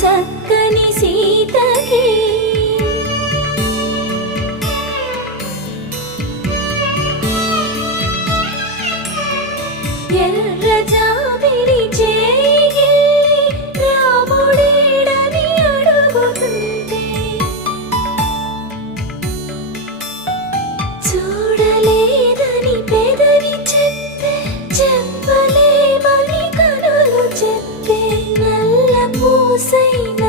చక్కని సీతకి ఎర్ర జాబిలి చేయి రాముడేడని అడుగుతుంటే చూడలేదని పెదవి చెప్పే చెప్పలేమని కనులు చెప్పే నల్ల పూసైన